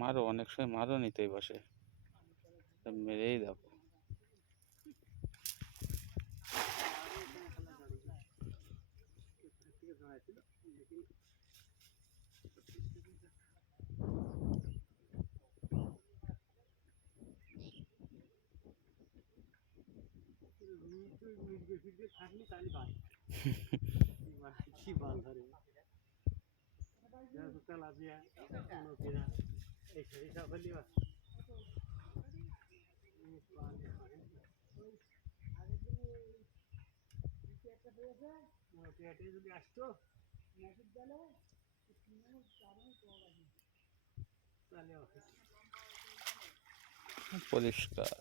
মারো, অনেক সময় মারো নি তো এই বসে, মেরেই দেখো। কি বাল ধরে তেলাপিয়া নদীরা এই সব হলিবা যদি আসতো পরিষ্কার।